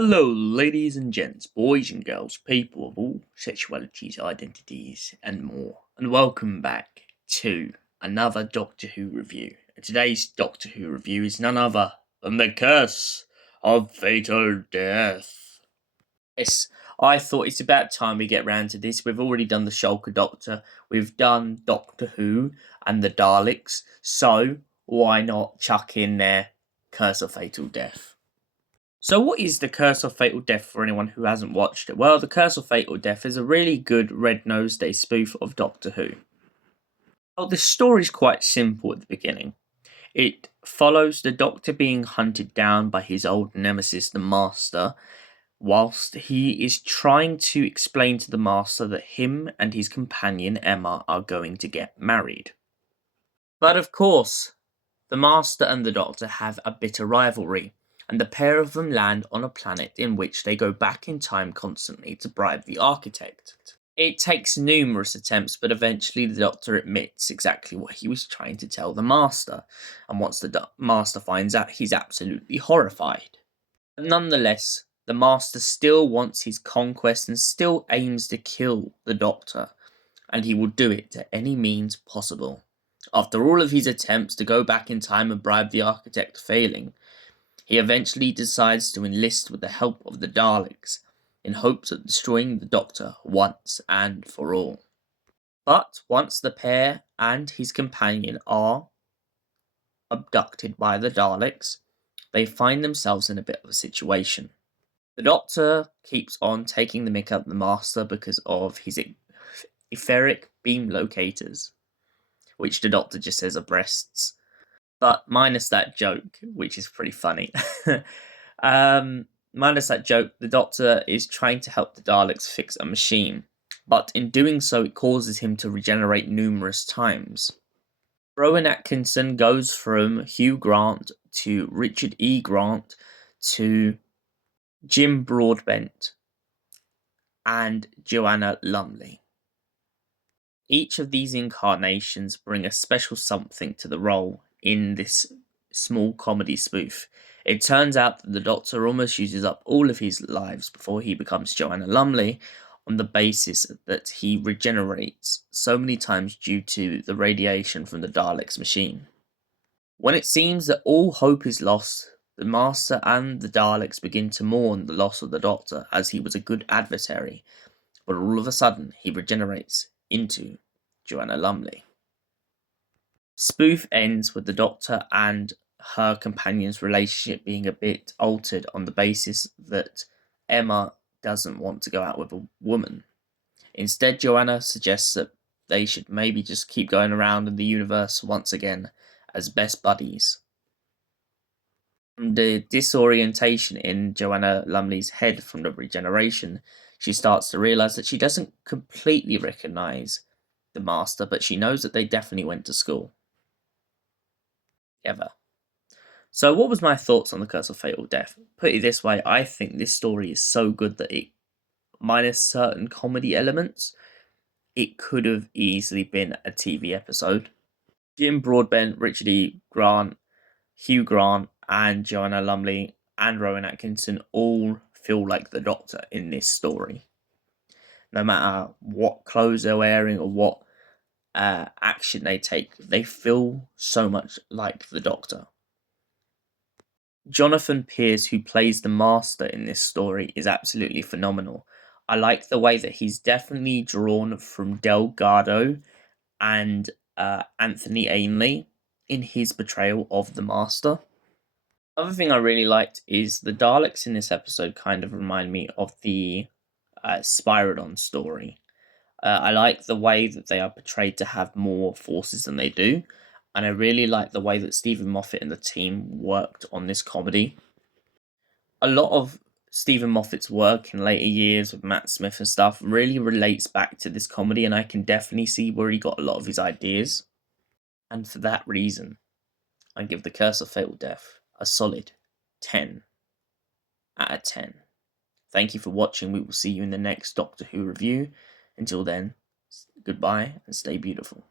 Hello, ladies and gents, boys and girls, people of all sexualities, identities, and more, and welcome back to another Doctor Who review. And today's Doctor Who review is none other than The Curse of Fatal Death. Yes, I thought it's about time we get round to this. We've already done the Shulker Doctor, we've done Doctor Who and the Daleks, so why not chuck in there Curse of Fatal Death? So, what is The Curse of Fatal Death for anyone who hasn't watched it? Well, The Curse of Fatal Death is a really good Red-Nosed Day spoof of Doctor Who. Well, the story's quite simple at the beginning. It follows the Doctor being hunted down by his old nemesis, the Master, whilst he is trying to explain to the Master that him and his companion Emma are going to get married. But of course, the Master and the Doctor have a bitter rivalry, and the pair of them land on a planet in which they go back in time constantly to bribe the architect. It takes numerous attempts, but eventually the Doctor admits exactly what he was trying to tell the Master, and once the Master finds out, he's absolutely horrified. But nonetheless, the Master still wants his conquest and still aims to kill the Doctor, and he will do it to any means possible. After all of his attempts to go back in time and bribe the architect failing, he eventually decides to enlist with the help of the Daleks, in hopes of destroying the Doctor once and for all. But once the pair and his companion are abducted by the Daleks, they find themselves in a bit of a situation. The Doctor keeps on taking the mick out of the Master because of his etheric beam locators, which the Doctor just says are breasts, but minus that joke, which is pretty funny. Minus that joke, the Doctor is trying to help the Daleks fix a machine, but in doing so, it causes him to regenerate numerous times. Rowan Atkinson goes from Hugh Grant to Richard E. Grant to Jim Broadbent and Joanna Lumley. Each of these incarnations bring a special something to the role in this small comedy spoof. It turns out that the Doctor almost uses up all of his lives before he becomes Joanna Lumley, on the basis that he regenerates so many times due to the radiation from the Daleks' machine. When it seems that all hope is lost, the Master and the Daleks begin to mourn the loss of the Doctor, as he was a good adversary, but all of a sudden he regenerates into Joanna Lumley. Spoof ends with the Doctor and her companion's relationship being a bit altered on the basis that Emma doesn't want to go out with a woman. Instead, Joanna suggests that they should maybe just keep going around in the universe once again as best buddies. From the disorientation in Joanna Lumley's head from the regeneration, she starts to realise that she doesn't completely recognise the Master, but she knows that they definitely went to school together. So what was my thoughts on The Curse of Fatal Death? Put it this way, I think this story is so good that it, minus certain comedy elements, it could have easily been a TV episode. Jim Broadbent, Richard E. Grant, Hugh Grant, and Joanna Lumley and Rowan Atkinson all feel like the Doctor in this story. No matter what clothes they're wearing or what action they take, they feel so much like the Doctor. Jonathan Pierce, who plays the Master in this story, is absolutely phenomenal. I like the way that he's definitely drawn from Delgado and Anthony Ainley in his portrayal of the Master. Other thing I really liked is the Daleks in this episode kind of remind me of the Spyrodon story. I like the way that they are portrayed to have more forces than they do, and I really like the way that Stephen Moffat and the team worked on this comedy. A lot of Stephen Moffat's work in later years with Matt Smith and stuff really relates back to this comedy, and I can definitely see where he got a lot of his ideas. And for that reason, I give The Curse of Fatal Death a solid 10 out of 10. Thank you for watching. We will see you in the next Doctor Who review. Until then, goodbye and stay beautiful.